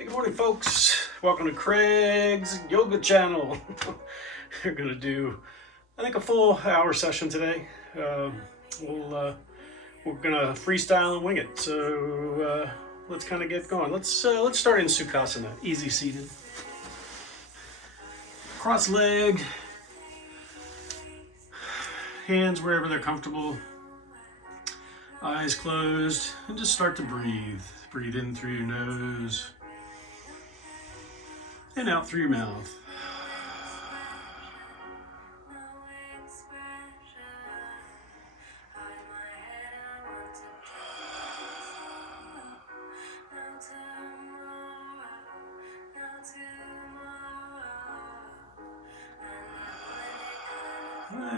Hey, good morning, folks. Welcome to Craig's Yoga Channel. We're gonna do, I think, a full hour session today. We're gonna freestyle and wing it. So let's kind of get going. Let's start in Sukhasana, easy seated. Cross leg, hands wherever they're comfortable. Eyes closed, and just start to breathe. Breathe in through your nose and out through your mouth.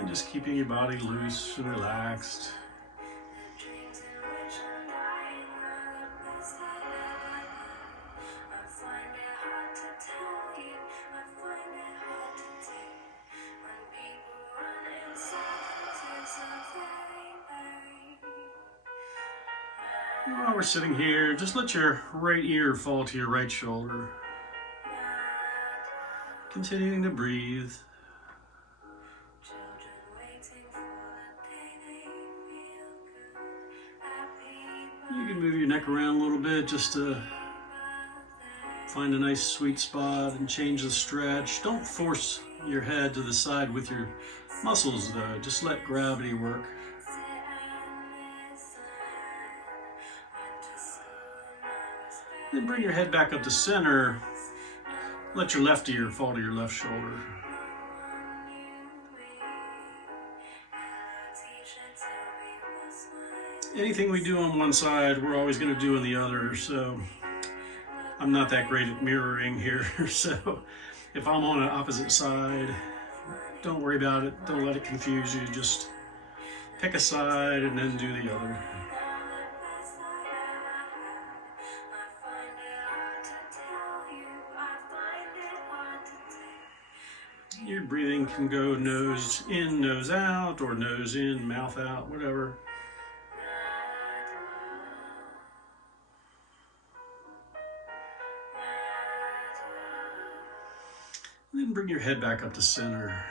And just keeping your body loose and relaxed. While we're sitting here, just let your right ear fall to your right shoulder. Continuing to breathe. You can move your neck around a little bit just to find a nice sweet spot and change the stretch. Don't force your head to the side with your muscles though. Just let gravity work. Then bring your head back up to center. Let your left ear fall to your left shoulder. Anything we do on one side, we're always going to do on the other. So I'm not that great at mirroring here. So if I'm on an opposite side, don't worry about it. Don't let it confuse you. Just pick a side and then do the other. Your breathing can go nose in, nose out, or nose in, mouth out, whatever. And then bring your head back up to center.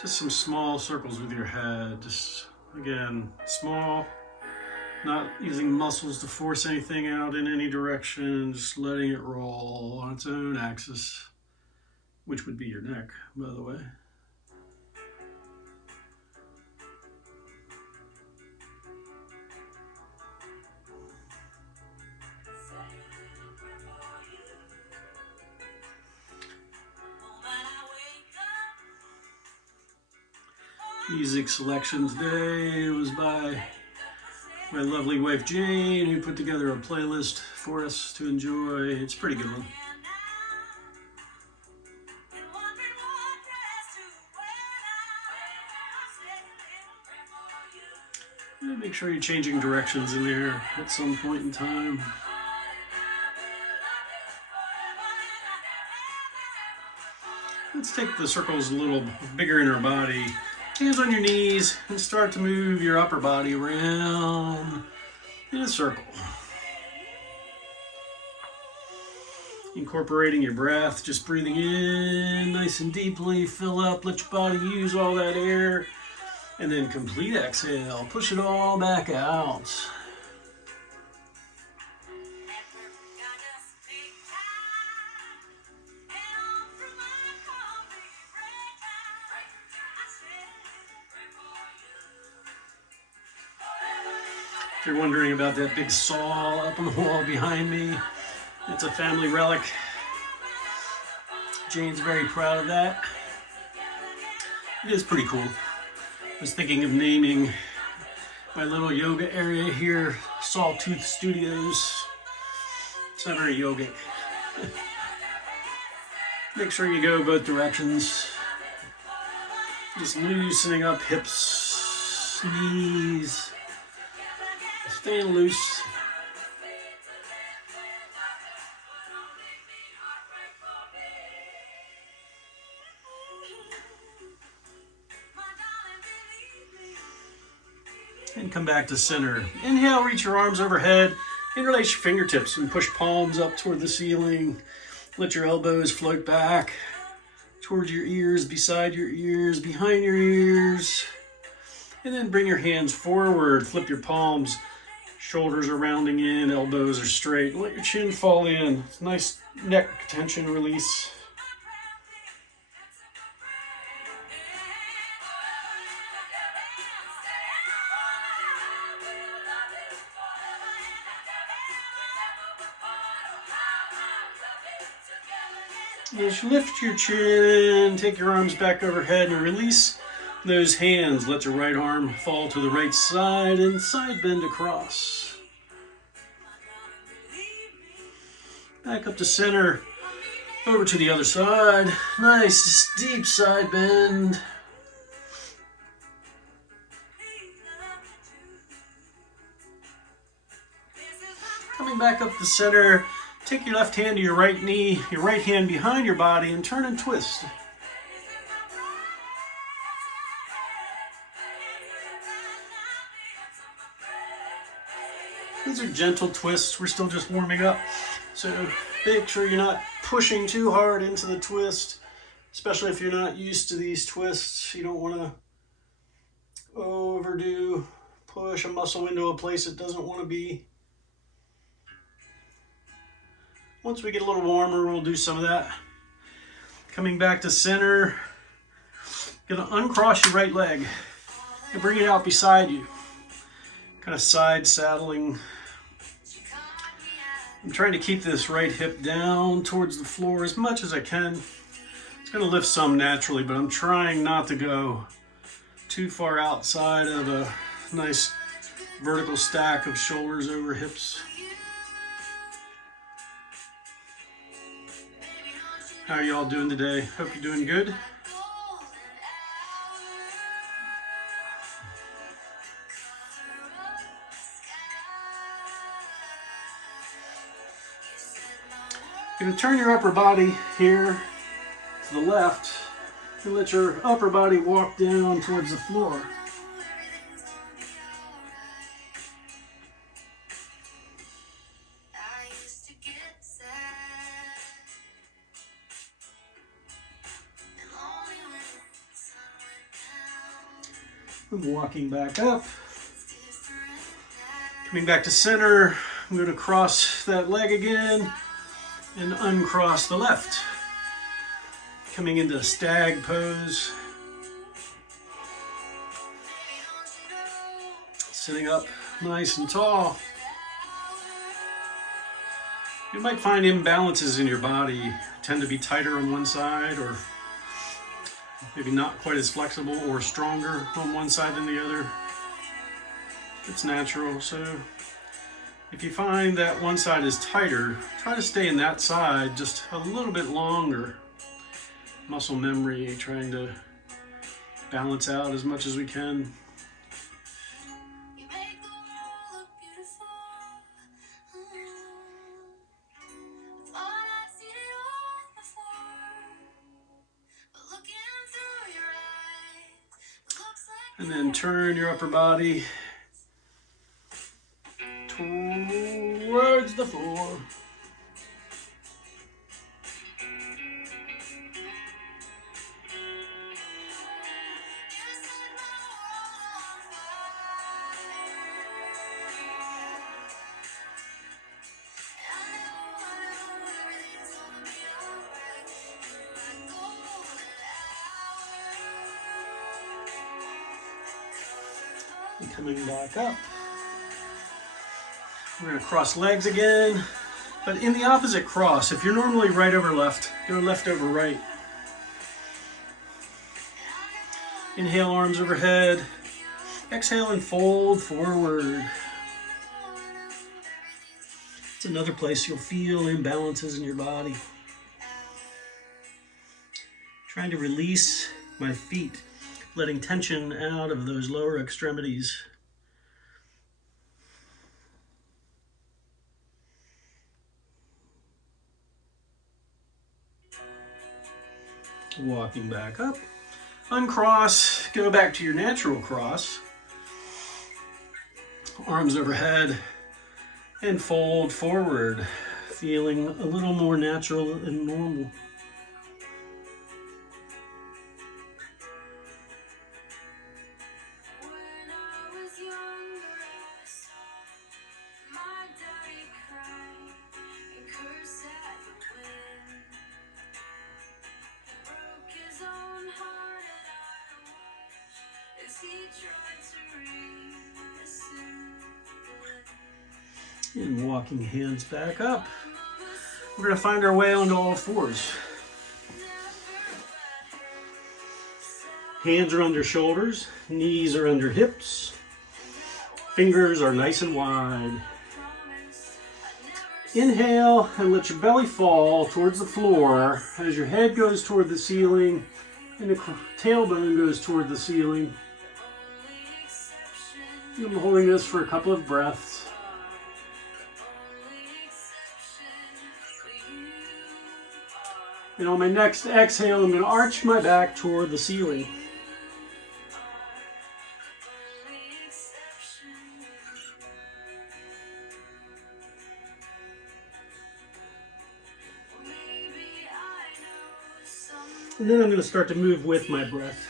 Just some small circles with your head. Just, again, small, not using muscles to force anything out in any direction, just letting it roll on its own axis. Which would be your neck, by the way. Music selection today was by my lovely wife Jane, who put together a playlist for us to enjoy. It's a pretty good one. Make sure you're changing directions in there at some point in time. Let's take the circles a little bigger in our body. Hands on your knees and start to move your upper body around in a circle. Incorporating your breath, just breathing in nice and deeply, fill up, let your body use all that air. And then complete exhale, push it all back out. If you're wondering about that big saw up on the wall behind me, it's a family relic. Jane's very proud of that. It is pretty cool. I was thinking of naming my little yoga area here Sawtooth Studios. It's not very yogic. Make sure you go both directions. Just loosening up hips, knees, staying loose. And come back to center. Inhale, reach your arms overhead. Interlace your fingertips and push palms up toward the ceiling. Let your elbows float back towards your ears, beside your ears, behind your ears. And then bring your hands forward, flip your palms. Shoulders are rounding in, elbows are straight. Let your chin fall in. It's a nice neck tension release. As you lift your chin, take your arms back overhead and release those hands. Let your right arm fall to the right side and side bend across. Back up to center, over to the other side. Nice deep side bend. Coming back up to center, take your left hand to your right knee, your right hand behind your body, and turn and twist. These are gentle twists. We're still just warming up. So make sure you're not pushing too hard into the twist, especially if you're not used to these twists. You don't want to overdo, push a muscle into a place it doesn't want to be. Once we get a little warmer, we'll do some of that. Coming back to center, gonna uncross your right leg and bring it out beside you. Kind of side saddling. I'm trying to keep this right hip down towards the floor as much as I can. It's gonna lift some naturally, but I'm trying not to go too far outside of a nice vertical stack of shoulders over hips. How are y'all doing today? Hope you're doing good. You're going to turn your upper body here to the left and let your upper body walk down towards the floor. I'm walking back up. Coming back to center, I'm going to cross that leg again and uncross the left. Coming into stag pose. Sitting up nice and tall. You might find imbalances in your body. Tend to be tighter on one side, or maybe not quite as flexible or stronger on one side than the other. It's natural. So if you find that one side is tighter, try to stay in that side just a little bit longer. Muscle memory, trying to balance out as much as we can. And then turn your upper body towards the floor. And coming back up. We're going to cross legs again, but in the opposite cross. If you're normally right over left, go left over right. Inhale, arms overhead. Exhale and fold forward. It's another place you'll feel imbalances in your body. Trying to release my feet, letting tension out of those lower extremities. Walking back up. Uncross, go back to your natural cross. Arms overhead. And fold forward, feeling a little more natural and normal. And walking hands back up. We're going to find our way onto all fours. Hands are under shoulders, knees are under hips, fingers are nice and wide. Inhale and let your belly fall towards the floor as your head goes toward the ceiling and the tailbone goes toward the ceiling. I'm holding this for a couple of breaths. And on my next exhale, I'm going to arch my back toward the ceiling. And then I'm going to start to move with my breath.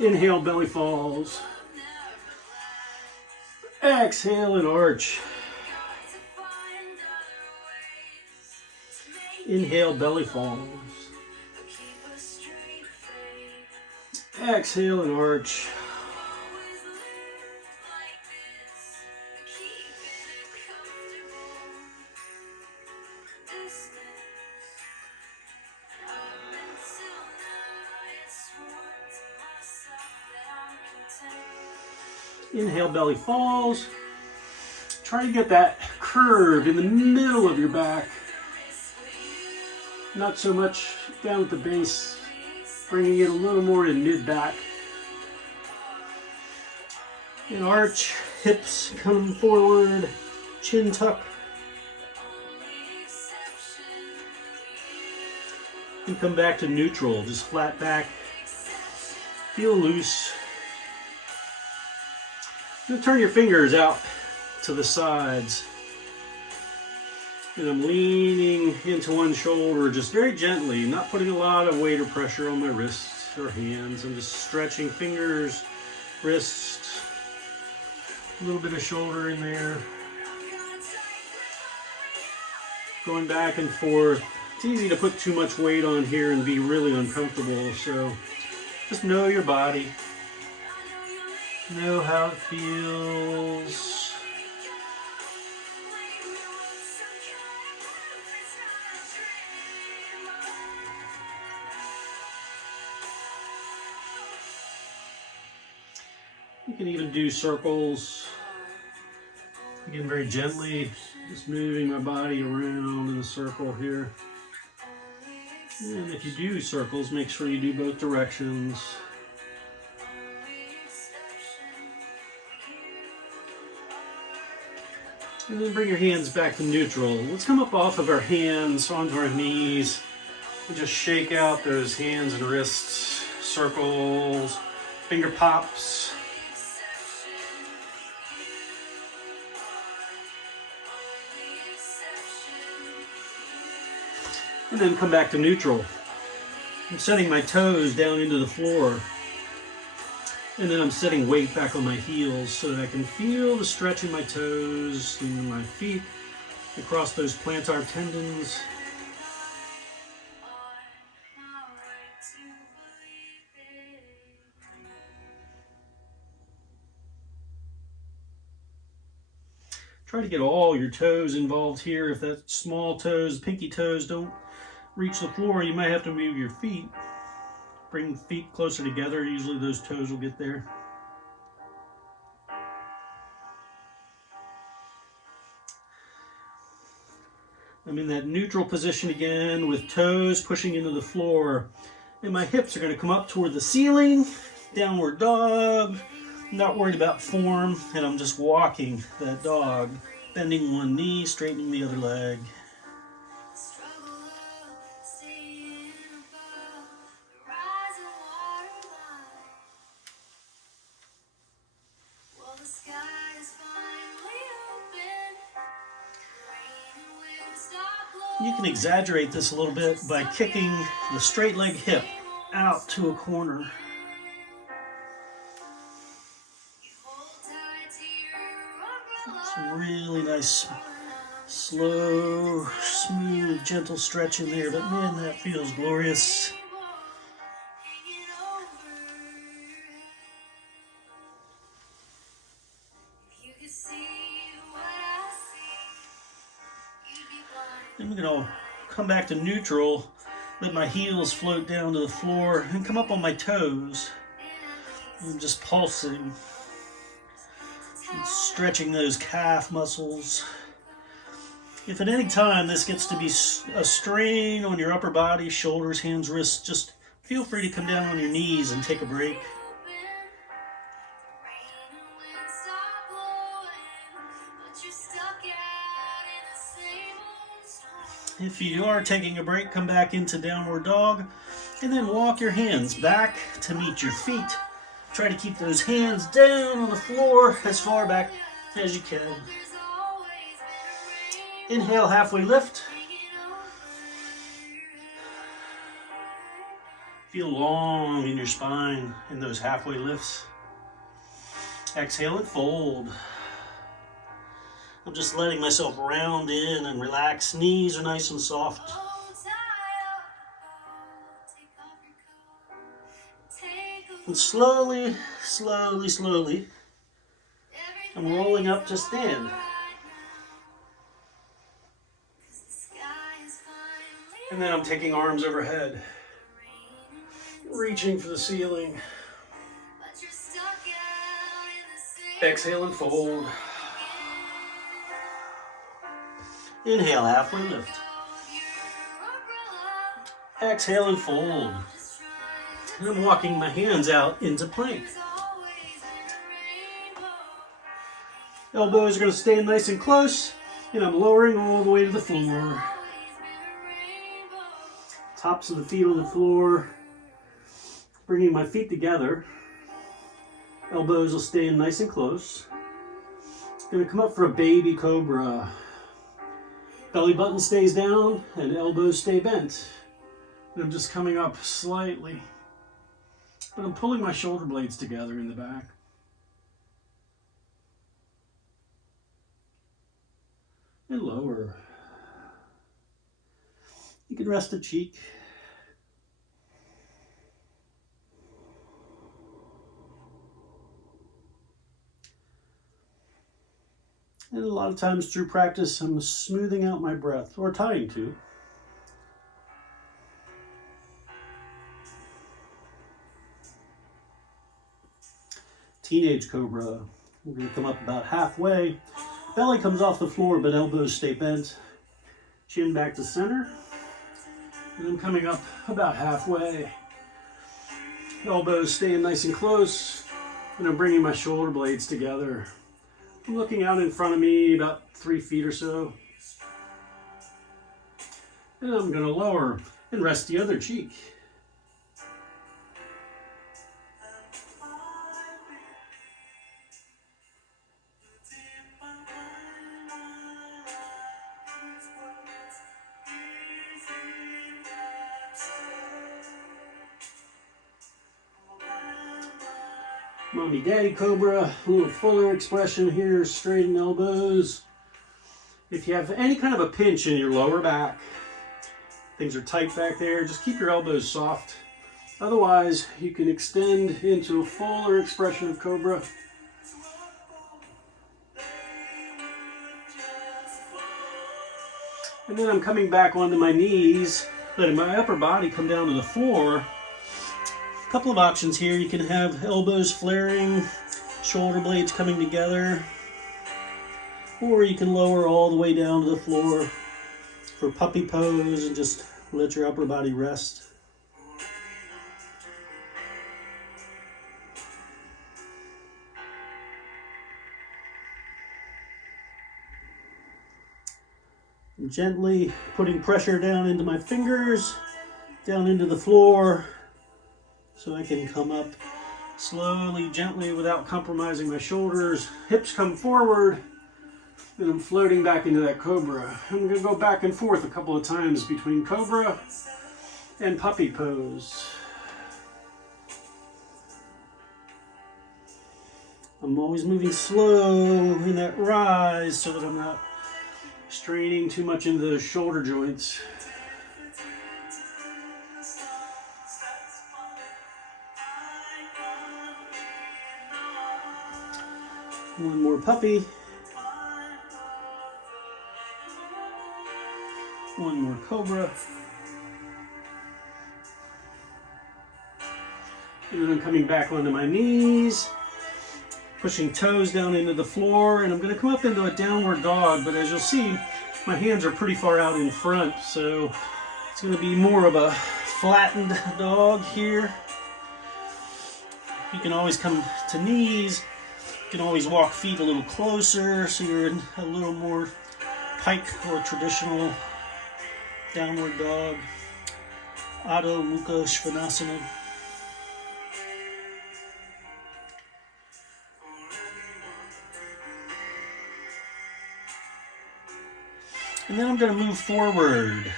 Inhale, belly falls. Exhale and arch. Inhale, belly falls. Exhale and arch. Inhale, belly falls. Try to get that curve in the middle of your back. Not so much down at the base, bringing it a little more in mid-back. And arch, hips come forward, chin tuck. And come back to neutral, just flat back. Feel loose. You'll turn your fingers out to the sides. And I'm leaning into one shoulder just very gently, not putting a lot of weight or pressure on my wrists or hands. I'm just stretching fingers, wrists, a little bit of shoulder in there. Going back and forth. It's easy to put too much weight on here and be really uncomfortable, so just know your body. Know how it feels. You can even do circles. Again, very gently, just moving my body around in a circle here. And if you do circles, make sure you do both directions. And then bring your hands back to neutral. Let's come up off of our hands onto our knees and just shake out those hands and wrists, circles, finger pops. And then come back to neutral. I'm setting my toes down into the floor. And then I'm setting weight back on my heels so that I can feel the stretch in my toes and my feet across those plantar tendons. Try to get all your toes involved here. If that small toes, pinky toes don't reach the floor, you might have to move your feet. Bring feet closer together. Usually those toes will get there. I'm in that neutral position again with toes pushing into the floor. And my hips are going to come up toward the ceiling. Downward dog. I'm not worried about form. And I'm just walking that dog. Bending one knee, straightening the other leg. You can exaggerate this a little bit by kicking the straight leg hip out to a corner. It's a really nice, slow, smooth, gentle stretch in there, but man, that feels glorious. Then we're going to come back to neutral, let my heels float down to the floor, and come up on my toes. I'm just pulsing, and stretching those calf muscles. If at any time this gets to be a strain on your upper body, shoulders, hands, wrists, just feel free to come down on your knees and take a break. If you are taking a break, come back into downward dog and then walk your hands back to meet your feet. Try to keep those hands down on the floor as far back as you can. Inhale, halfway lift. Feel long in your spine in those halfway lifts. Exhale and fold. I'm just letting myself round in and relax. Knees are nice and soft. And slowly, slowly, slowly, I'm rolling up to stand. And then I'm taking arms overhead, reaching for the ceiling. Exhale and fold. Inhale, halfway lift. Exhale and fold. And I'm walking my hands out into plank. Elbows are going to stand nice and close, and I'm lowering all the way to the floor. Tops of the feet on the floor. Bringing my feet together. Elbows will stand nice and close. Going to come up for a baby cobra. Belly button stays down and elbows stay bent. And I'm just coming up slightly. But I'm pulling my shoulder blades together in the back. And lower. You can rest a cheek. And a lot of times through practice, I'm smoothing out my breath, or trying to. Teenage cobra. We're going to come up about halfway. Belly comes off the floor, but elbows stay bent. Chin back to center. And I'm coming up about halfway. Elbows staying nice and close. And I'm bringing my shoulder blades together. I'm looking out in front of me about 3 feet or so. And I'm going to lower and rest the other cheek. Mommy Daddy Cobra, a little fuller expression here, straighten elbows. If you have any kind of a pinch in your lower back, things are tight back there, just keep your elbows soft. Otherwise, you can extend into a fuller expression of Cobra. And then I'm coming back onto my knees, letting my upper body come down to the floor. A couple of options here. You can have elbows flaring, shoulder blades coming together, or you can lower all the way down to the floor for puppy pose and just let your upper body rest. Gently putting pressure down into my fingers, down into the floor, so I can come up slowly, gently, without compromising my shoulders. Hips come forward. And I'm floating back into that cobra. I'm going to go back and forth a couple of times between cobra and puppy pose. I'm always moving slow in that rise so that I'm not straining too much into the shoulder joints. One more puppy. One more cobra. And then I'm coming back onto my knees, pushing toes down into the floor, and I'm going to come up into a downward dog, but as you'll see, my hands are pretty far out in front, so it's going to be more of a flattened dog here. You can always come to knees. You can always walk feet a little closer, so you're in a little more pike or traditional downward dog. Adho Mukha Svanasana. And then I'm going to move forward.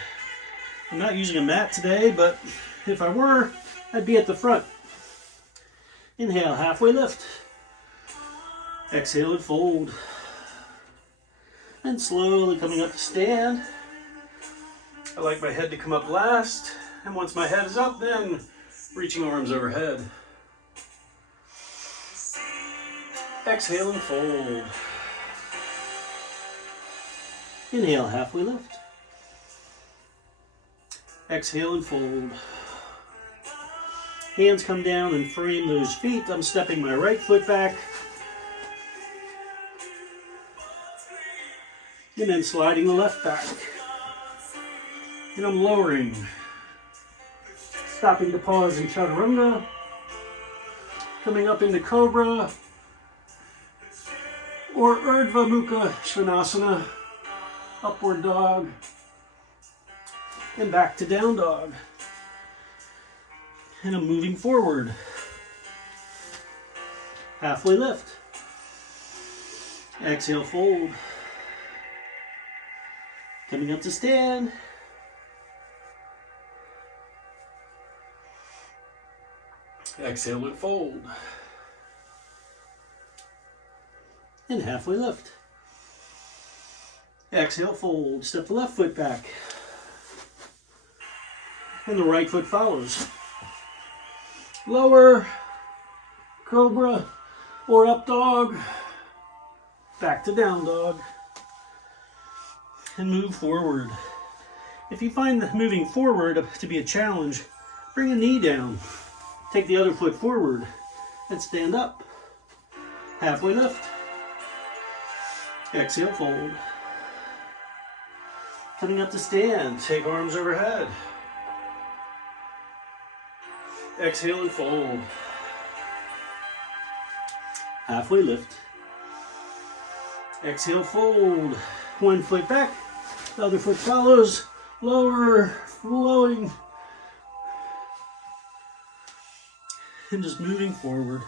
I'm not using a mat today, but if I were, I'd be at the front. Inhale, halfway lift. Exhale and fold. And slowly coming up to stand. I like my head to come up last. And once my head is up, then reaching arms overhead. Exhale and fold. Inhale, halfway lift. Exhale and fold. Hands come down and frame those feet. I'm stepping my right foot back. And then sliding the left back. And I'm lowering. Stopping to pause in Chaturanga. Coming up into Cobra. Or Urdhva Mukha Svanasana. Upward dog. And back to down dog. And I'm moving forward. Halfway lift. Exhale, fold. Coming up to stand. Exhale and fold. And halfway lift. Exhale, fold. Step the left foot back. And the right foot follows. Lower, cobra, or up dog. Back to down dog. And move forward. If you find moving forward to be a challenge, bring a knee down. Take the other foot forward and stand up. Halfway lift. Exhale, fold. Coming up to stand, take arms overhead. Exhale and fold. Halfway lift. Exhale, fold. One foot back, the other foot follows. Lower, flowing. And just moving forward.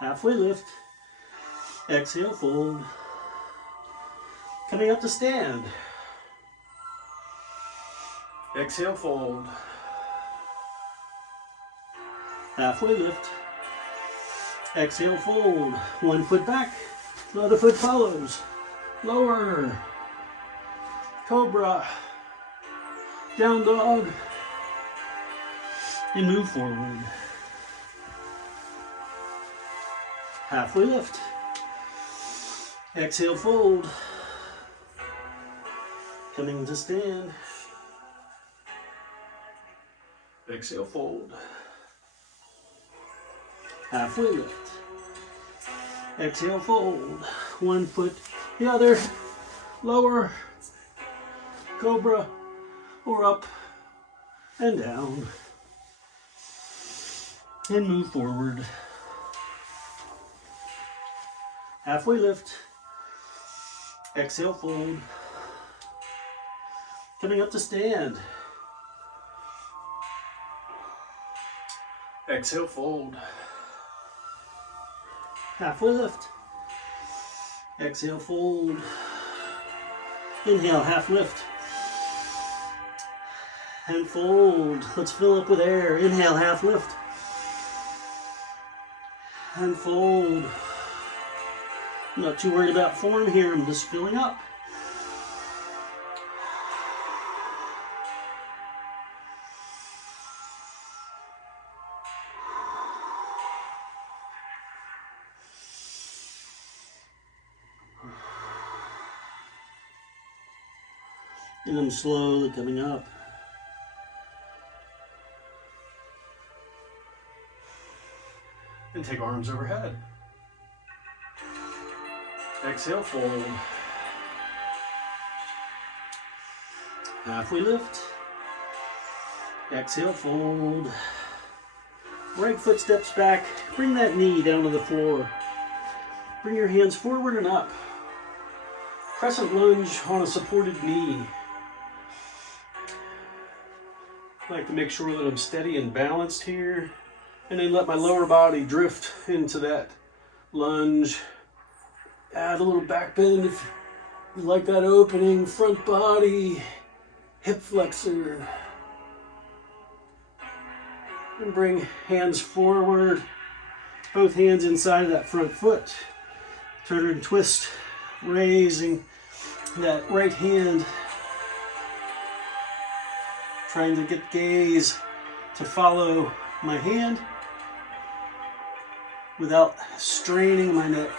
Halfway lift. Exhale, fold. Coming up to stand. Exhale, fold. Halfway lift. Exhale, fold. One foot back, the other foot follows. Lower. Cobra. Down dog. And move forward. Halfway lift. Exhale, fold. Coming to stand. Exhale, fold. Halfway lift. Exhale, fold. One foot, the other. Lower. Cobra. Or up and down. And move forward. Halfway lift. Exhale, fold. Coming up to stand. Exhale, fold. Halfway lift. Exhale, fold. Inhale, half lift. And fold. Let's fill up with air. Inhale, half lift. And fold. I'm not too worried about form here. I'm just filling up. And I'm slowly coming up. And take arms overhead. Exhale, fold. Halfway lift. Exhale, fold. Right foot steps back. Bring that knee down to the floor. Bring your hands forward and up. Crescent lunge on a supported knee. I like to make sure that I'm steady and balanced here, and then let my lower body drift into that lunge. Add a little back bend if you like that opening. Front body, hip flexor. And bring hands forward, both hands inside of that front foot. Turn and twist, raising that right hand. Trying to get gaze to follow my hand without straining my neck.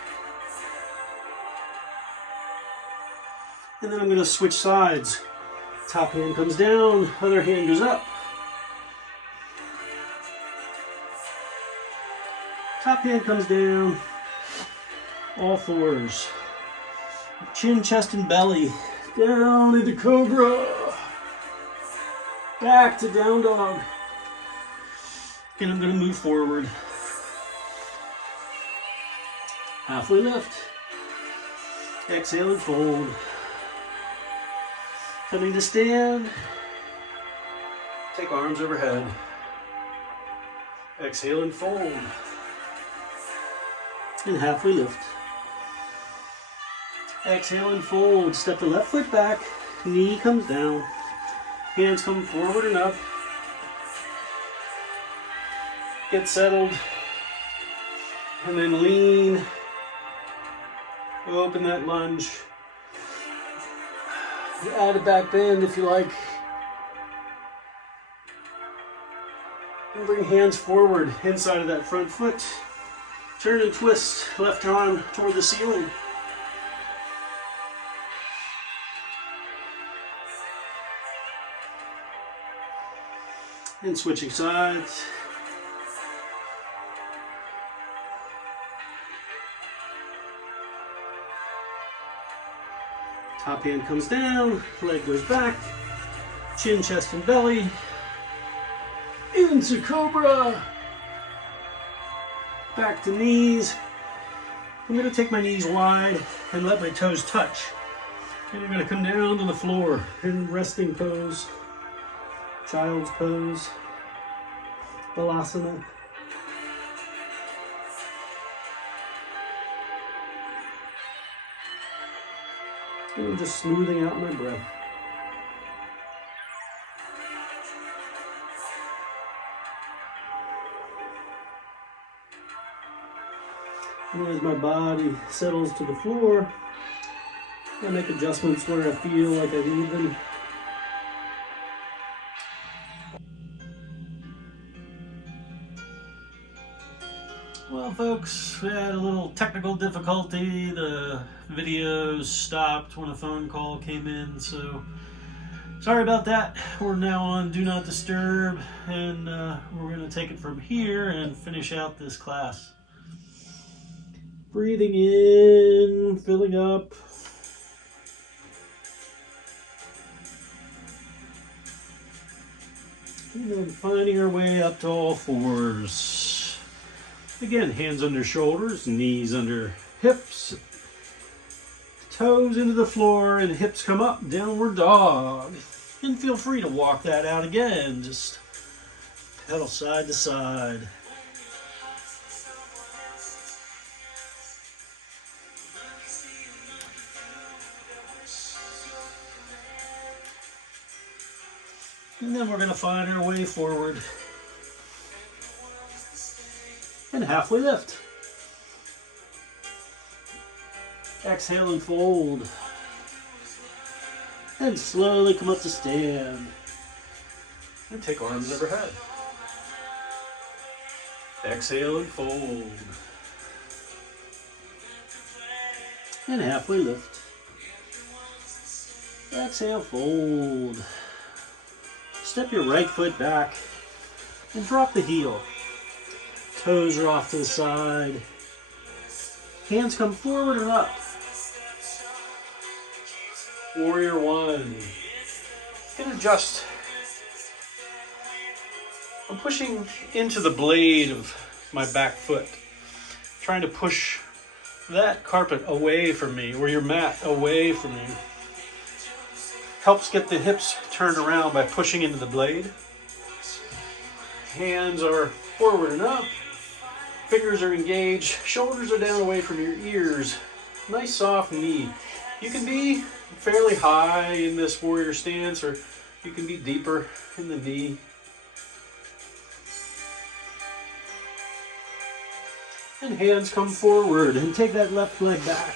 And then I'm going to switch sides. Top hand comes down, other hand goes up. Top hand comes down, all fours. Chin, chest, and belly. Down into cobra. Back to down dog. Again, I'm going to move forward. Halfway lift. Exhale and fold. Coming to stand. Take arms overhead. Exhale and fold. And halfway lift. Exhale and fold. Step the left foot back. Knee comes down. Hands come forward and up. Get settled. And then lean. Open that lunge. Add a back bend if you like. And bring hands forward inside of that front foot. Turn and twist left arm toward the ceiling. And switching sides. Top hand comes down, leg goes back, chin, chest, and belly. Into cobra. Back to knees. I'm going to take my knees wide and let my toes touch. And we're going to come down to the floor in resting pose. Child's pose, Balasana. And I'm just smoothing out my breath. And as my body settles to the floor, I make adjustments where I feel like I need them. Well, folks, we had a little technical difficulty. The video stopped when a phone call came in, so sorry about that. We're now on Do Not Disturb, and we're going to take it from here and finish out this class. Breathing in, filling up. And then finding our way up to all fours. Again, hands under shoulders, knees under hips, toes into the floor, and hips come up, downward dog. And feel free to walk that out again, just pedal side to side. And then we're going to find our way forward. And halfway lift. Exhale and fold. And slowly come up to stand. And take arms overhead. Exhale and fold. And halfway lift. Exhale, fold. Step your right foot back and drop the heel. Toes are off to the side. Hands come forward and up. Warrior one. And adjust. I'm pushing into the blade of my back foot. Trying to push that carpet away from me, or your mat away from you. Helps get the hips turned around by pushing into the blade. Hands are forward and up. Fingers are engaged. Shoulders are down away from your ears. Nice soft knee. You can be fairly high in this warrior stance, or you can be deeper in the knee. And hands come forward and take that left leg back.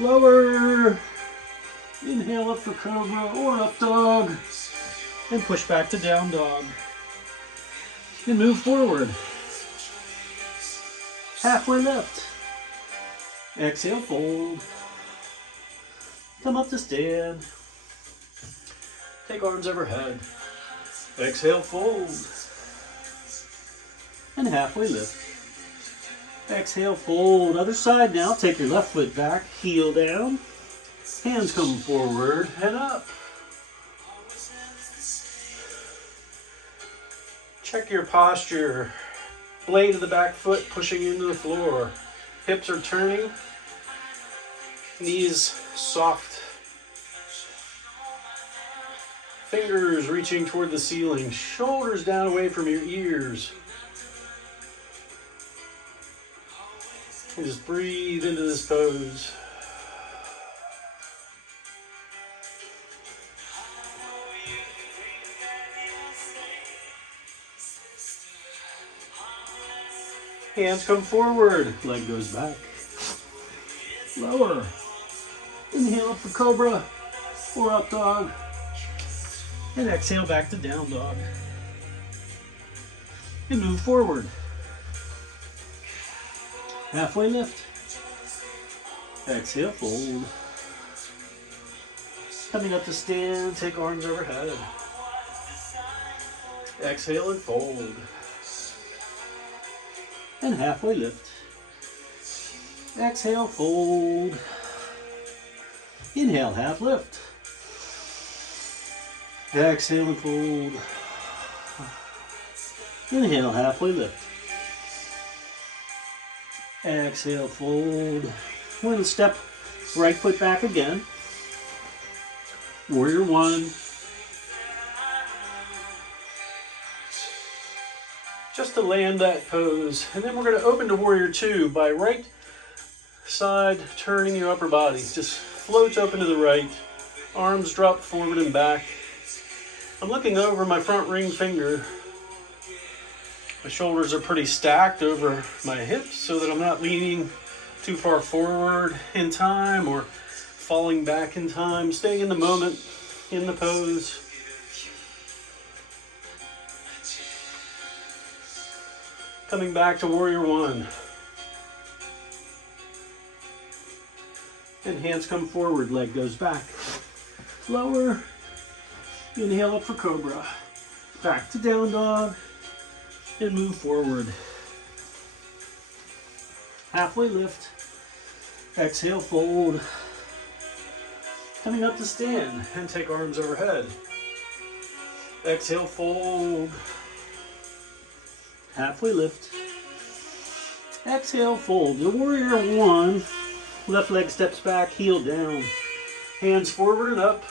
Lower. Inhale up for cobra or up dog. And push back to down dog. And move forward. Halfway lift. Exhale, fold. Come up to stand. Take arms overhead. Exhale, fold. And halfway lift. Exhale, fold. Other side now. Take your left foot back. Heel down. Hands come forward and up. Check your posture. Blade of the back foot pushing into the floor. Hips are turning. Knees soft. Fingers reaching toward the ceiling. Shoulders down away from your ears. And just breathe into this pose. Hands come forward, leg goes back. Lower. Inhale up for cobra or up dog. And exhale back to down dog. And move forward. Halfway lift. Exhale, fold. Coming up to stand, take arms overhead. Exhale and fold. And halfway lift. Exhale, fold. Inhale, half lift. Exhale and fold. Inhale, halfway lift. Exhale, fold. We're going to step right foot back again. Warrior one. Just to land that pose. And then we're going to open to warrior two by right side turning your upper body. Just floats open to the right. Arms drop forward and back. I'm looking over my front ring finger. My shoulders are pretty stacked over my hips so that I'm not leaning too far forward in time or falling back in time. Staying in the moment, in the pose. Coming back to warrior one. And hands come forward, leg goes back. Lower. Inhale up for cobra. Back to down dog. And move forward. Halfway lift. Exhale, fold. Coming up to stand and take arms overhead. Exhale, fold. Halfway lift. Exhale, fold. The warrior one. Left leg steps back, heel down. Hands forward and up.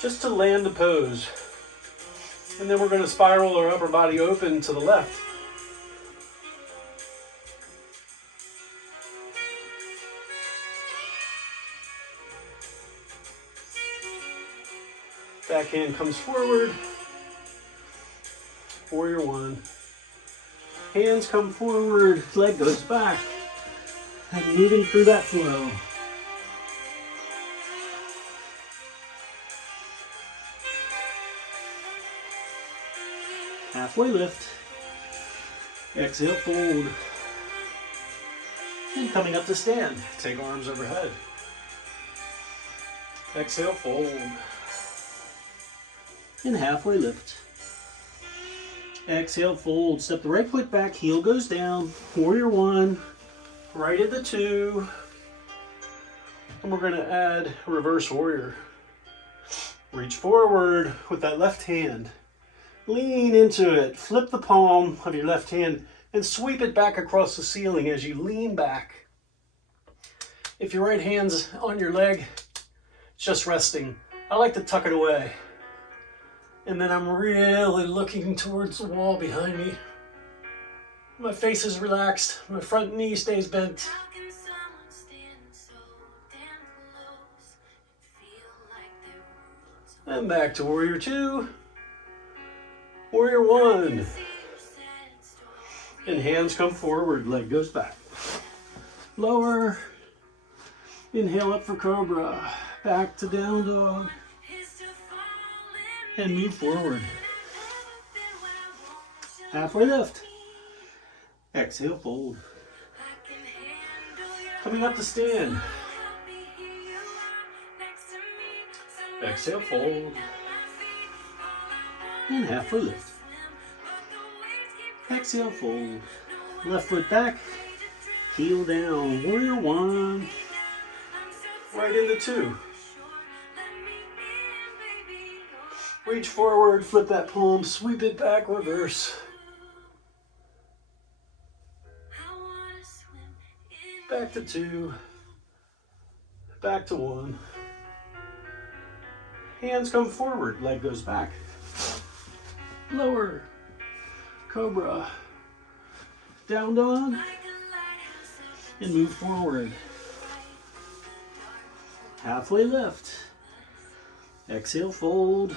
Just to land the pose. And then we're going to spiral our upper body open to the left. Back hand comes forward. Warrior one. Hands come forward, leg goes back. And moving through that flow. Halfway lift. Exhale, fold. And coming up to stand. Take arms overhead. Exhale, fold. And halfway lift. Exhale, fold. Step the right foot back, heel goes down. Warrior one. Right at the two. And we're going to add reverse warrior. Reach forward with that left hand. Lean into it. Flip the palm of your left hand and sweep it back across the ceiling as you lean back. If your right hand's on your leg, it's just resting. I like to tuck it away. And then I'm really looking towards the wall behind me. My face is relaxed. My front knee stays bent. And back to warrior two. Warrior one. And hands come forward, leg goes back. Lower. Inhale up for cobra. Back to down dog. And move forward. Halfway lift. Exhale, fold. Coming up to stand. Exhale, fold. And halfway lift. Exhale, fold. Left foot back. Heel down. Warrior one. Right into two. Reach forward, flip that palm, sweep it back, reverse. Back to two. Back to one. Hands come forward, leg goes back. Lower. Cobra. Down dog. And move forward. Halfway lift. Exhale, fold.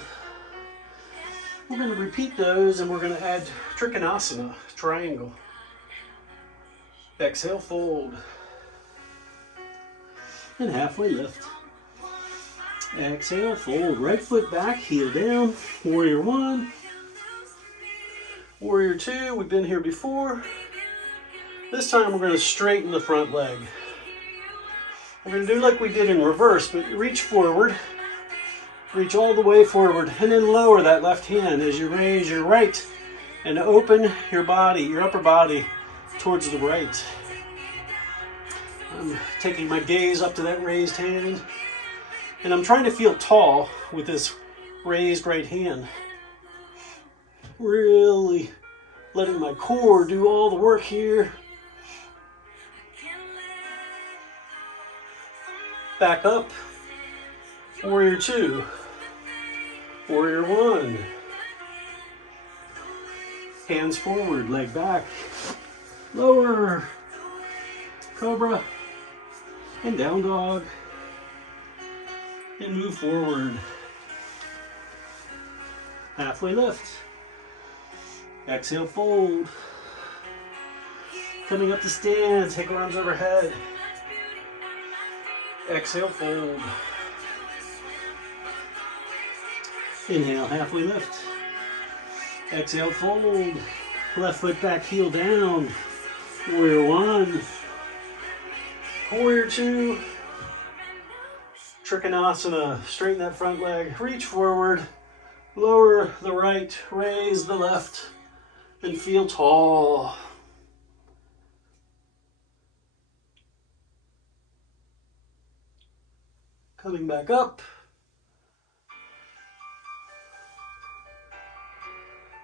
We're going to repeat those and we're going to add Trikonasana, triangle. Exhale, fold. And halfway lift. Exhale, fold. Right foot back, heel down. Warrior one. Warrior two, we've been here before. This time we're going to straighten the front leg. We're going to do like we did in reverse, but reach forward. Reach all the way forward and then lower that left hand as you raise your right and open your body, your upper body towards the right. I'm taking my gaze up to that raised hand and I'm trying to feel tall with this raised right hand. Really letting my core do all the work here. Back up. Warrior two. Warrior one. Hands forward, leg back. Lower. Cobra. And down dog. And move forward. Halfway lift. Exhale, fold. Coming up to stand, take arms overhead. Exhale, fold. Inhale, halfway lift. Exhale, fold. Left foot back, heel down. Warrior one. Warrior two. Trikonasana. Straighten that front leg. Reach forward. Lower the right. Raise the left. And feel tall. Coming back up.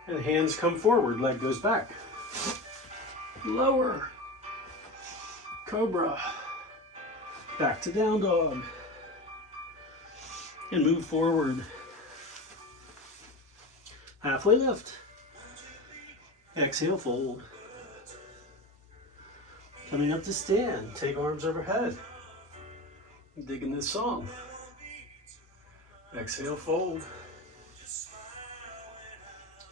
And hands come forward, leg goes back. Lower. Cobra. Back to down dog. And move forward. Halfway lift. Exhale, fold. Coming up to stand, take arms overhead. I'm digging this song. Exhale, fold.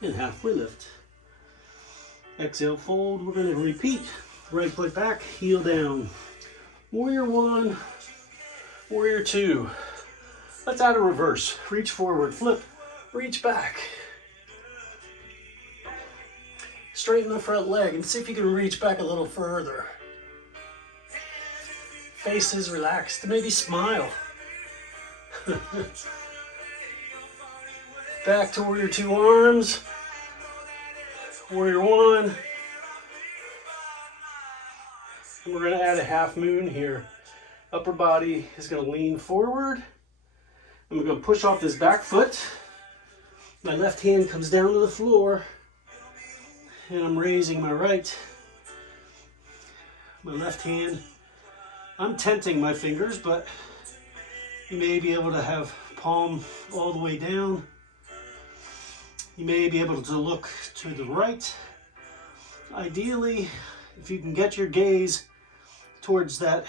and halfway lift. Exhale, fold. We're going to repeat. Right foot back, heel down. Warrior one, warrior two. Let's add a reverse. Reach forward, flip, reach back. Straighten the front leg and see if you can reach back a little further. Face is relaxed. Maybe smile. Back to warrior two arms. Warrior one. And we're going to add a half moon here. Upper body is going to lean forward. I'm going to push off this back foot. My left hand comes down to the floor. And I'm raising my right. My left hand. I'm tenting my fingers, but you may be able to have palm all the way down. You may be able to look to the right. Ideally, if you can get your gaze towards that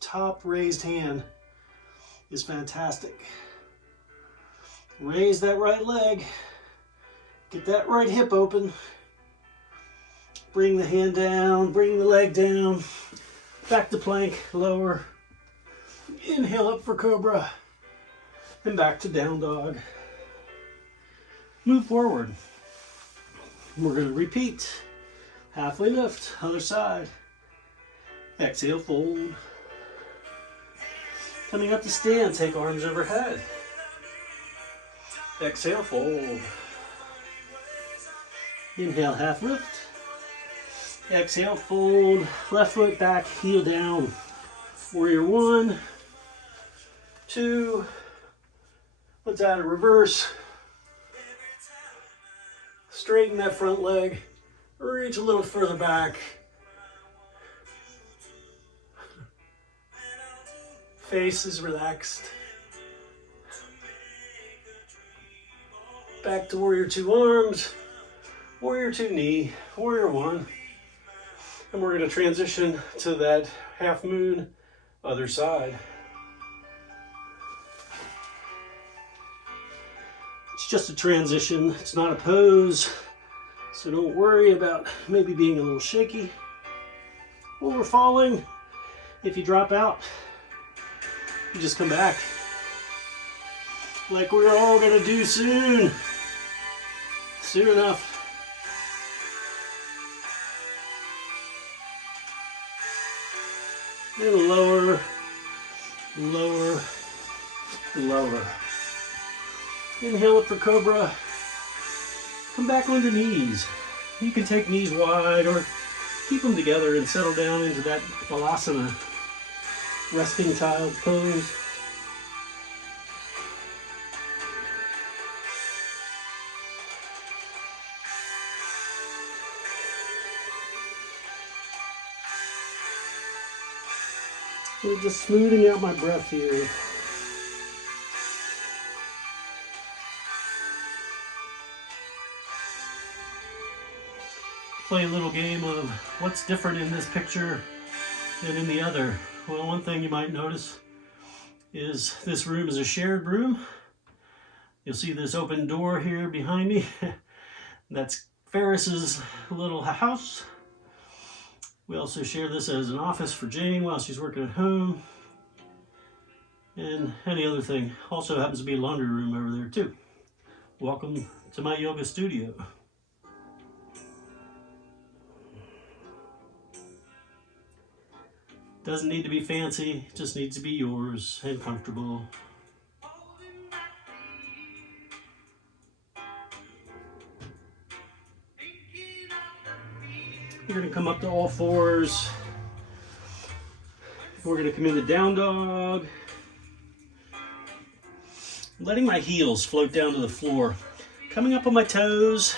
top raised hand, is fantastic. Raise that right leg. Get that right hip open. Bring the hand down, bring the leg down. Back to plank, lower. Inhale up for cobra. And back to down dog. Move forward. We're going to repeat. Halfway lift, other side. Exhale, fold. Coming up to stand, take arms overhead. Exhale, fold. Inhale, half lift. Exhale, fold. Left foot back, heel down. Warrior one, two. Let's add a reverse. Straighten that front leg. Reach a little further back. Face is relaxed. Back to warrior two arms. Warrior two knee. Warrior one. And we're going to transition to that half moon, other side. It's just a transition. It's not a pose. So don't worry about maybe being a little shaky or we're falling. If you drop out, you just come back. Like we're all going to do soon. Soon enough. And lower, lower, lower. Inhale up for cobra. Come back onto knees. You can take knees wide or keep them together and settle down into that balasana, resting child pose. And just smoothing out my breath here. Play a little game of what's different in this picture than in the other. Well, one thing you might notice is this room is a shared room. You'll see this open door here behind me. That's Ferris's little house. We also share this as an office for Jane while she's working at home. And any other thing. Also happens to be a laundry room over there too. Welcome to my yoga studio. Doesn't need to be fancy, just needs to be yours and comfortable. You're going to come up to all fours. We're going to come into down dog. Letting my heels float down to the floor. Coming up on my toes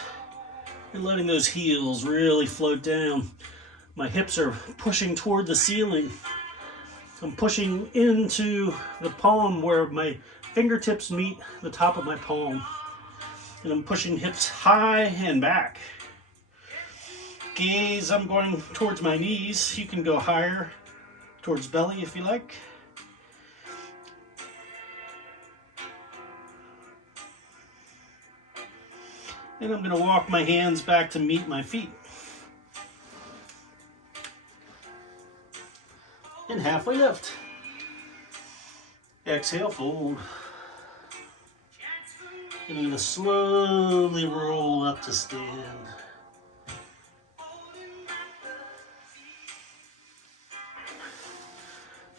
and letting those heels really float down. My hips are pushing toward the ceiling. I'm pushing into the palm where my fingertips meet the top of my palm. And I'm pushing hips high and back. Gaze, I'm going towards my knees. You can go higher towards belly if you like. And I'm going to walk my hands back to meet my feet. And halfway lift. Exhale, fold. And I'm going to slowly roll up to stand.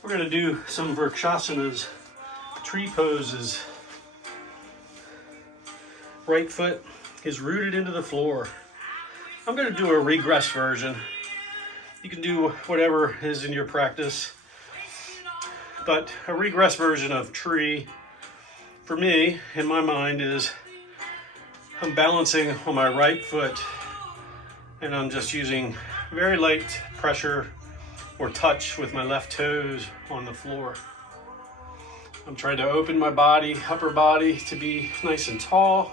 We're going to do some Vrikshasanas, tree poses. Right foot is rooted into the floor. I'm going to do a regress version. You can do whatever is in your practice, but a regress version of tree, for me, in my mind, is I'm balancing on my right foot and I'm just using very light pressure or touch with my left toes on the floor. I'm trying to open my body, upper body, to be nice and tall,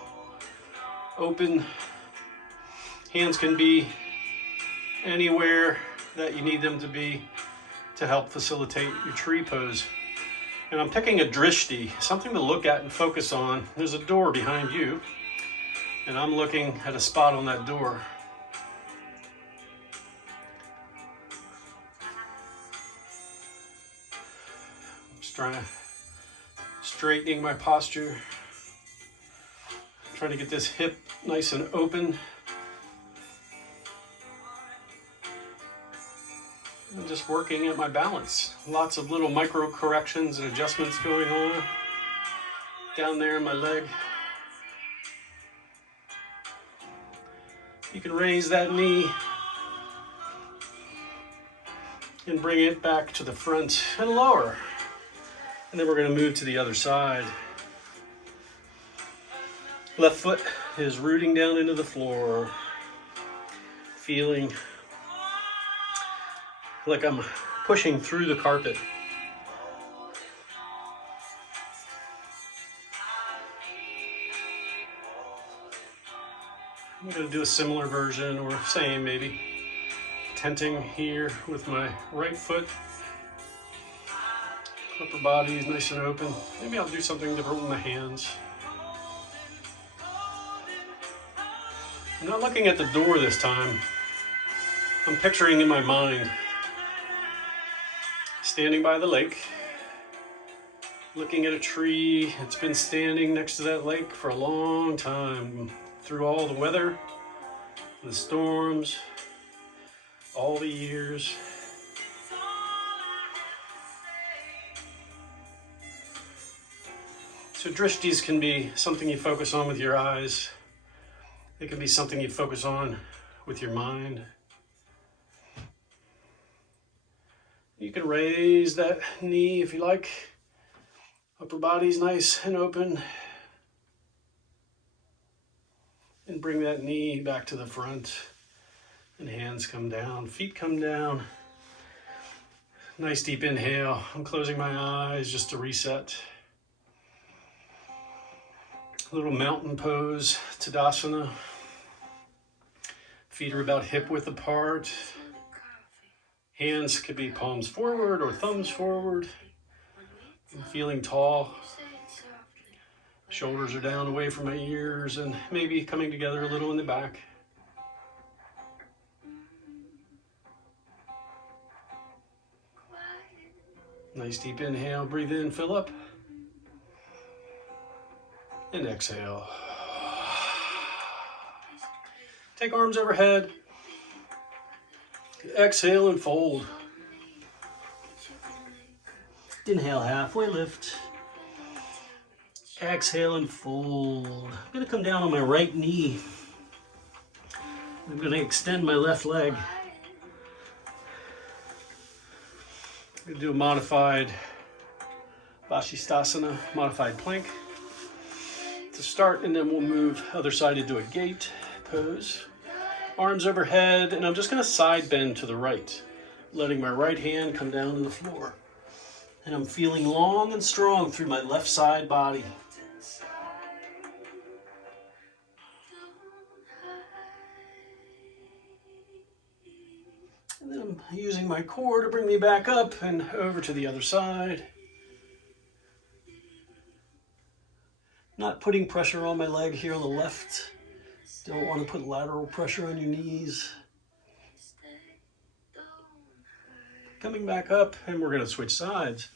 open. Hands can be anywhere that you need them to be to help facilitate your tree pose. And I'm picking a drishti, something to look at and focus on. There's a door behind you, and I'm looking at a spot on that door. I'm just straightening my posture, trying to get this hip nice and open. I'm just working at my balance. Lots of little micro corrections and adjustments going on down there in my leg. You can raise that knee and bring it back to the front and lower. And then we're going to move to the other side. Left foot is rooting down into the floor, feeling like I'm pushing through the carpet. I'm going to do a similar version, or same maybe. Tenting here with my right foot. Upper body is nice and open. Maybe I'll do something different with my hands. I'm not looking at the door this time. I'm picturing in my mind standing by the lake, looking at a tree. It's been standing next to that lake for a long time, through all the weather, the storms, all the years. So drishtis can be something you focus on with your eyes. It can be something you focus on with your mind. You can raise that knee if you like. Upper body's nice and open. And bring that knee back to the front. And hands come down, feet come down. Nice deep inhale. I'm closing my eyes just to reset. A little mountain pose, Tadasana. Feet are about hip width apart. Hands could be palms forward or thumbs forward. I'm feeling tall. Shoulders are down away from my ears and maybe coming together a little in the back. Nice deep inhale, breathe in, fill up. And exhale. Take arms overhead. Exhale and fold. Inhale, halfway lift. Exhale and fold. I'm going to come down on my right knee. I'm going to extend my left leg. I'm going to do a modified Vashisthasana, modified plank to start, and then we'll move other side into a gate pose. Arms overhead, and I'm just going to side bend to the right, letting my right hand come down to the floor. And I'm feeling long and strong through my left side body. And then I'm using my core to bring me back up and over to the other side. Not putting pressure on my leg here on the left. Don't want to put lateral pressure on your knees. Coming back up, and we're going to switch sides.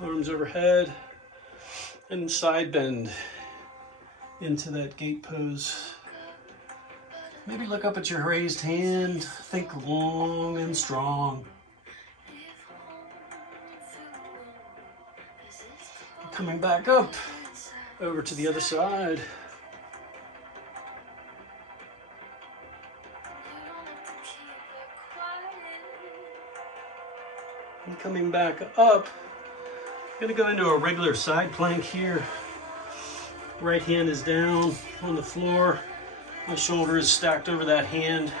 Arms overhead and side bend into that gate pose. Maybe look up at your raised hand. Think long and strong. Coming back up, over to the other side. And coming back up, I'm going to go into a regular side plank here. Right hand is down on the floor. My shoulder is stacked over that hand.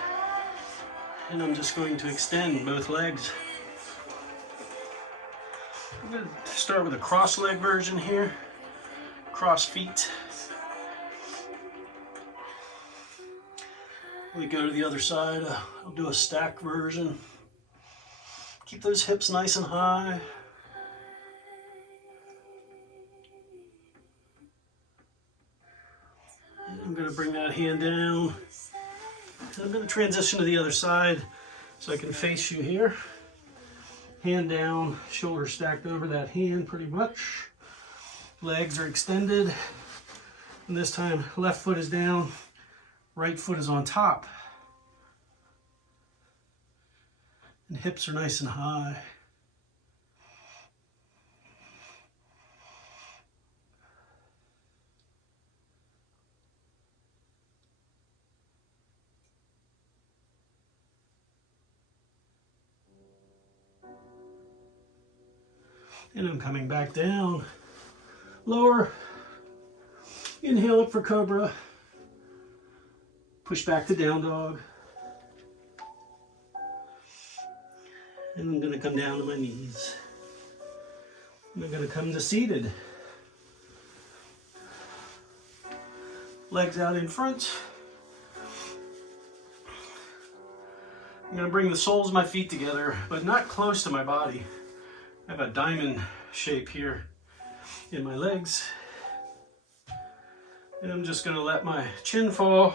And I'm just going to extend both legs. I'm going to start with a cross leg version here. Cross feet. We go to the other side. I'll do a stack version. Keep those hips nice and high. And I'm going to bring that hand down. And I'm going to transition to the other side so I can face you here. Hand down, shoulder stacked over that hand pretty much. Legs are extended. And this time, left foot is down, right foot is on top. And hips are nice and high. And I'm coming back down. Lower. Inhale up for cobra. Push back to down dog. And I'm going to come down to my knees. And I'm going to come to seated. Legs out in front. I'm going to bring the soles of my feet together, but not close to my body. I have a diamond shape here in my legs. And I'm just going to let my chin fall.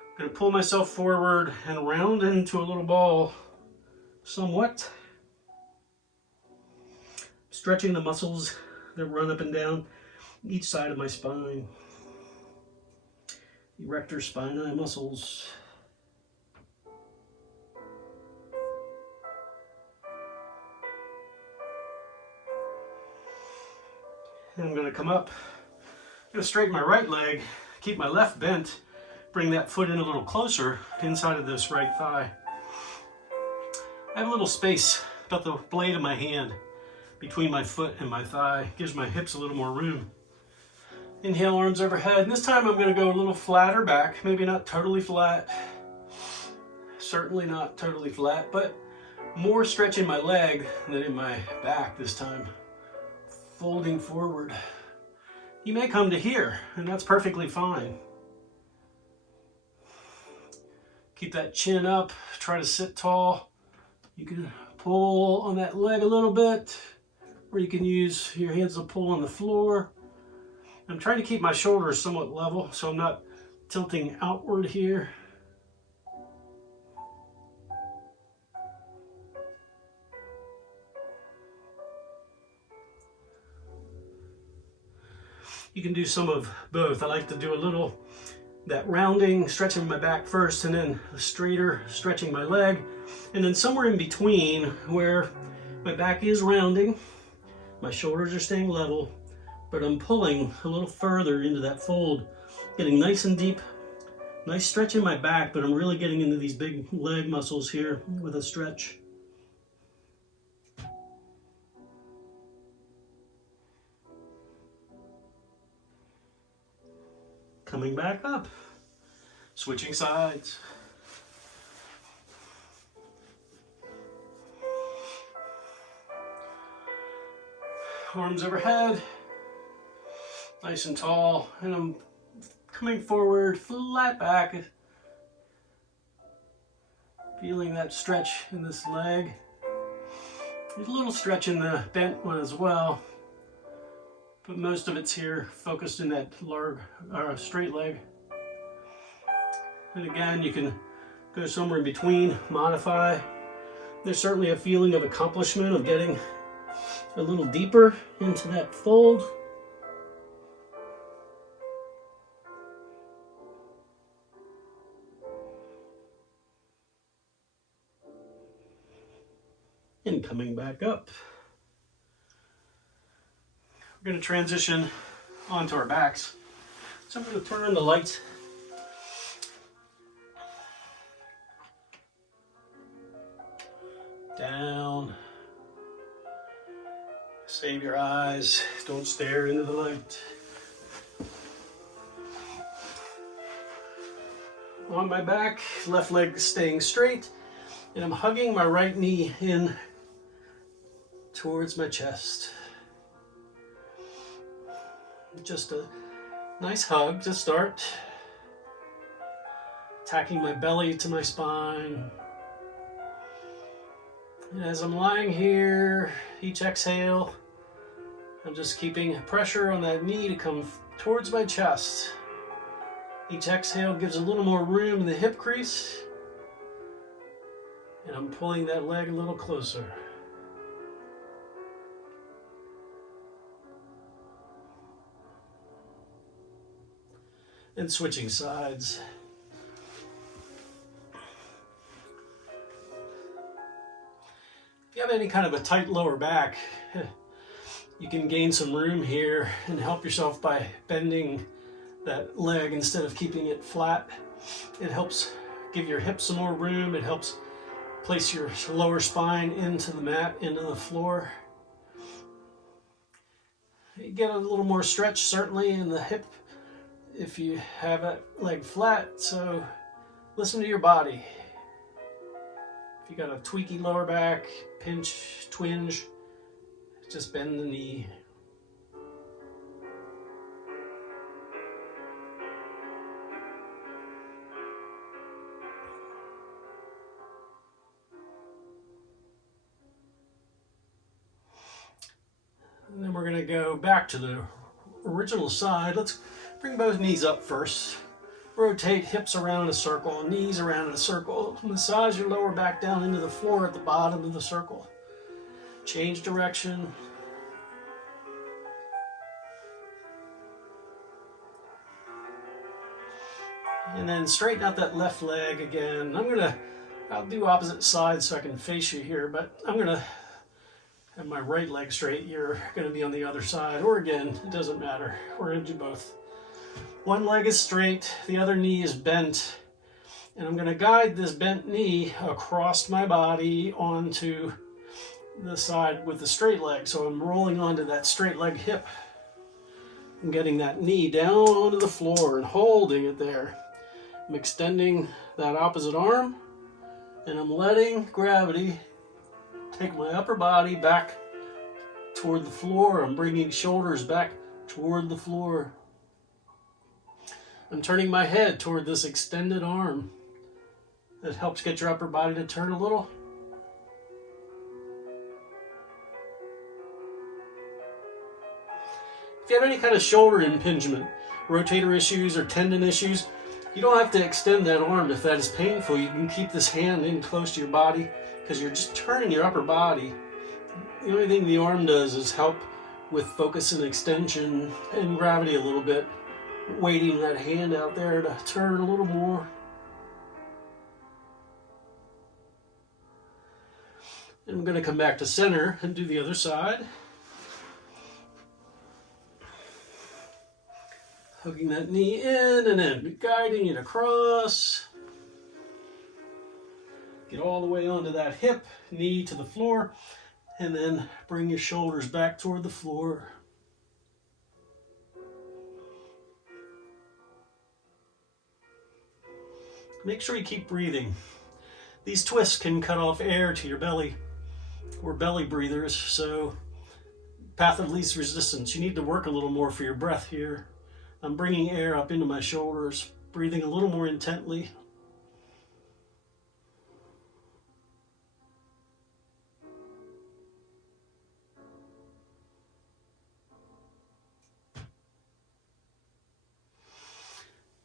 I'm going to pull myself forward and round into a little ball somewhat. Stretching the muscles that run up and down each side of my spine. Erector spinae muscles. And I'm going to come up. I'm going to straighten my right leg, keep my left bent, bring that foot in a little closer inside of this right thigh. I have a little space about the blade of my hand between my foot and my thigh. Gives my hips a little more room. Inhale, arms overhead. And this time I'm going to go a little flatter back. Maybe not totally flat. Certainly not totally flat, but more stretch in my leg than in my back this time. Folding forward. You may come to here, and that's perfectly fine. Keep that chin up. Try to sit tall. You can pull on that leg a little bit, or you can use your hands to pull on the floor. I'm trying to keep my shoulders somewhat level, so I'm not tilting outward here. You can do some of both. I like to do a little that rounding, stretching my back first, and then a straighter, stretching my leg. And then somewhere in between where my back is rounding, my shoulders are staying level, but I'm pulling a little further into that fold, getting nice and deep. Nice stretch in my back, but I'm really getting into these big leg muscles here with a stretch. Coming back up, switching sides. Arms overhead, nice and tall, and I'm coming forward, flat back, feeling that stretch in this leg. There's a little stretch in the bent one as well, but most of it's here, focused in that straight leg. And again, you can go somewhere in between, modify. There's certainly a feeling of accomplishment of getting a little deeper into that fold. And coming back up. We're going to transition onto our backs. So I'm going to turn on the lights. Down. Save your eyes. Don't stare into the light. On my back, left leg staying straight, and I'm hugging my right knee in towards my chest. Just a nice hug to start. Tacking my belly to my spine. And as I'm lying here, each exhale, I'm just keeping pressure on that knee to come towards my chest. Each exhale gives a little more room in the hip crease. And I'm pulling that leg a little closer. And switching sides. If you have any kind of a tight lower back, you can gain some room here and help yourself by bending that leg instead of keeping it flat. It helps give your hips some more room. It helps place your lower spine into the mat, into the floor. You get a little more stretch certainly in the hip if you have that leg flat, so listen to your body. If you got a tweaky lower back, pinch, twinge, just bend the knee. And then we're going to go back to the original side. Let's bring both knees up first. Rotate hips around in a circle, knees around in a circle. Massage your lower back down into the floor at the bottom of the circle. Change direction. And then straighten out that left leg again. I'll do opposite sides so I can face you here, but I'm gonna have my right leg straight. You're gonna be on the other side, or again, it doesn't matter. We're gonna do both. One leg is straight, the other knee is bent. And I'm gonna guide this bent knee across my body onto the side with the straight leg. So I'm rolling onto that straight leg hip. I'm getting that knee down onto the floor and holding it there. I'm extending that opposite arm, and I'm letting gravity take my upper body back toward the floor. I'm bringing shoulders back toward the floor. I'm turning my head toward this extended arm. That helps get your upper body to turn a little. If you have any kind of shoulder impingement, rotator issues, or tendon issues, you don't have to extend that arm if that is painful. You can keep this hand in close to your body because you're just turning your upper body. The only thing the arm does is help with focus and extension and gravity a little bit, weighting that hand out there to turn a little more. And I'm going to come back to center and do the other side. Hugging that knee in and then guiding it across. Get all the way onto that hip, knee to the floor, and then bring your shoulders back toward the floor. Make sure you keep breathing. These twists can cut off air to your belly. We're belly breathers, so path of least resistance. You need to work a little more for your breath here. I'm bringing air up into my shoulders, breathing a little more intently.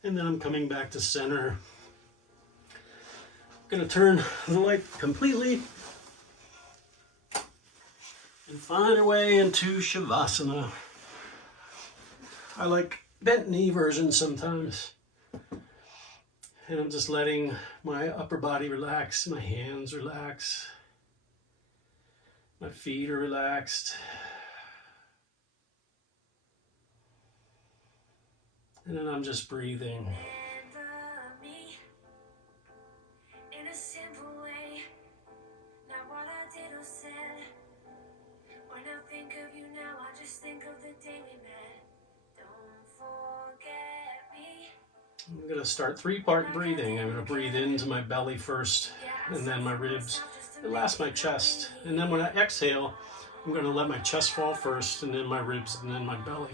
And then I'm coming back to center. I'm gonna turn the light completely and find our way into Shavasana. I like bent knee version sometimes. And I'm just letting my upper body relax, my hands relax, my feet are relaxed. And then I'm just breathing. I'm going to start three-part breathing. I'm going to breathe into my belly first, and then my ribs, and last my chest. And then when I exhale, I'm going to let my chest fall first, and then my ribs, and then my belly.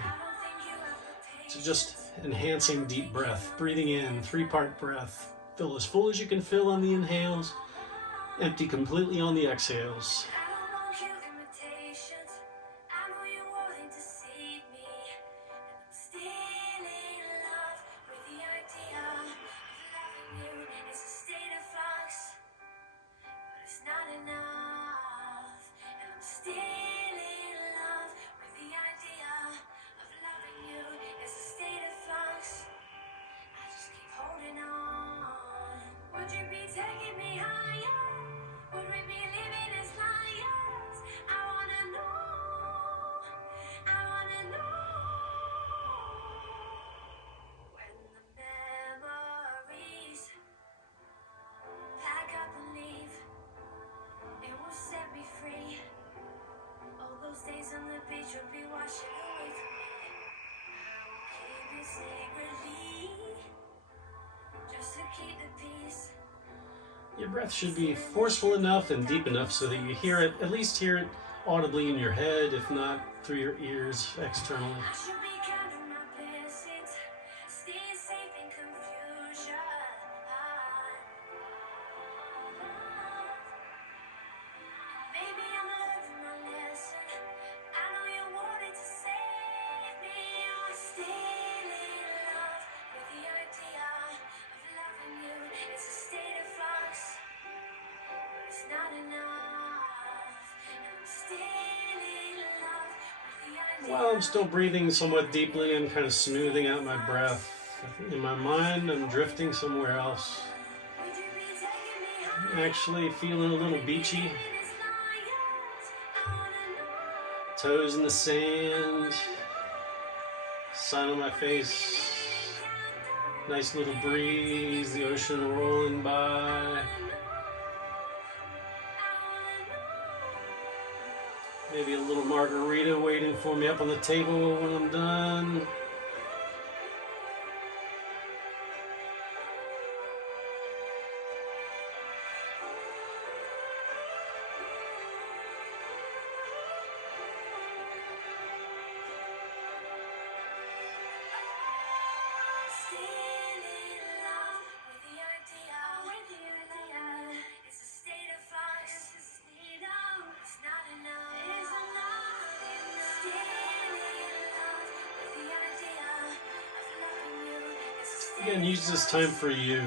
So just enhancing deep breath. Breathing in, three-part breath. Fill as full as you can fill on the inhales. Empty completely on the exhales. Your breath should be forceful enough and deep enough so that you hear it, at least hear it audibly in your head, if not through your ears externally. While I'm still breathing somewhat deeply and kind of smoothing out my breath, in my mind I'm drifting somewhere else. I'm actually feeling a little beachy. Toes in the sand, sun on my face, nice little breeze, the ocean rolling by. Maybe a little margarita waiting for me up on the table when I'm done. Again, use this time for you.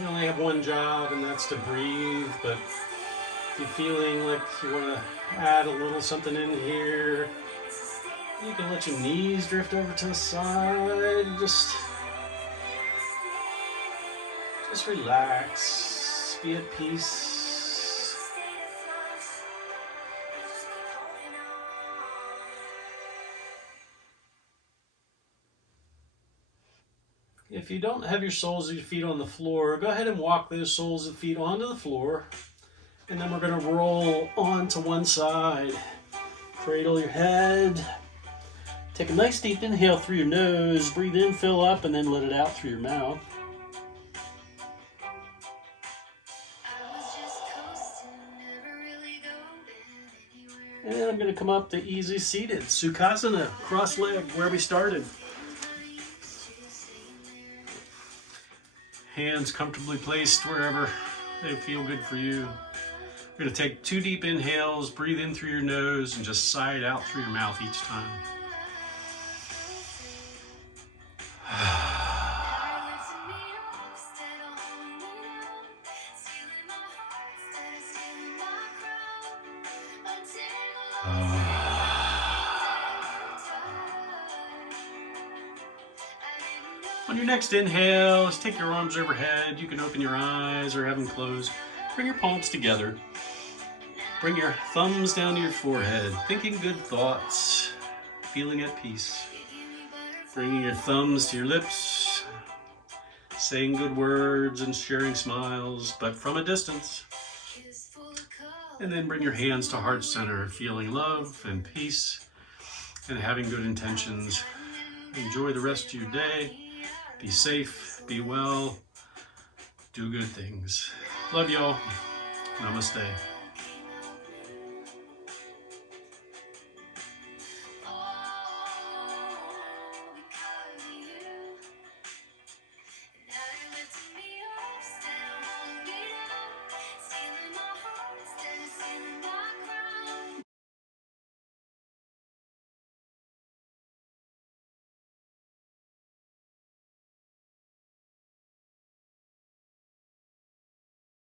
You only have one job, and that's to breathe, but if you're feeling like you want to add a little something in here, you can let your knees drift over to the side. Just relax. Be at peace. If you don't have your soles of your feet on the floor, go ahead and walk those soles of the feet onto the floor. And then we're going to roll onto one side. Cradle your head. Take a nice deep inhale through your nose. Breathe in, fill up, and then let it out through your mouth. And I'm going to come up to easy seated. Sukhasana, cross leg, where we started. Hands comfortably placed wherever they feel good for you. You're going to take 2 deep inhales, breathe in through your nose, and just sigh it out through your mouth each time. Your next inhale is take your arms overhead. You can open your eyes or have them closed. Bring your palms together. Bring your thumbs down to your forehead, thinking good thoughts, feeling at peace. Bringing your thumbs to your lips, saying good words and sharing smiles, but from a distance. And then bring your hands to heart center, feeling love and peace and having good intentions. Enjoy the rest of your day. Be safe, be well, do good things. Love y'all. Namaste.